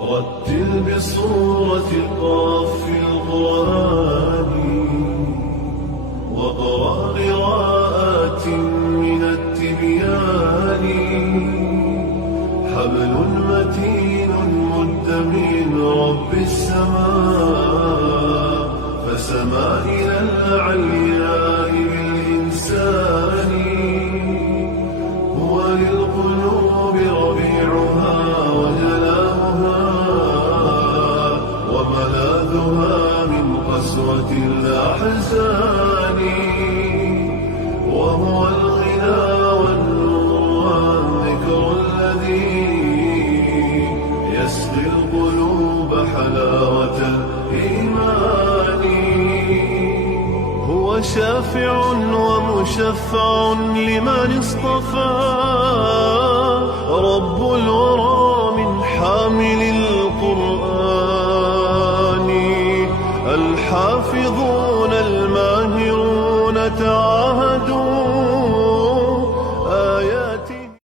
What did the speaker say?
رتل بصورة قاف القرآن واقرأ قراءات من التبيان. حبل متين مد من رب السماء فسما إلى العلياء بالإنسان. هو للقلوب ربيعها وجلاؤها وملاذها من قسوة الأحزان. وهو الغنى والنور والذكر الذي يسقي القلوب حلاوة الإيمان. هو شافع ومشفع لمن اصطفى رب الورى من حامل القرآن. الحافظون الماهرون تعاهدوا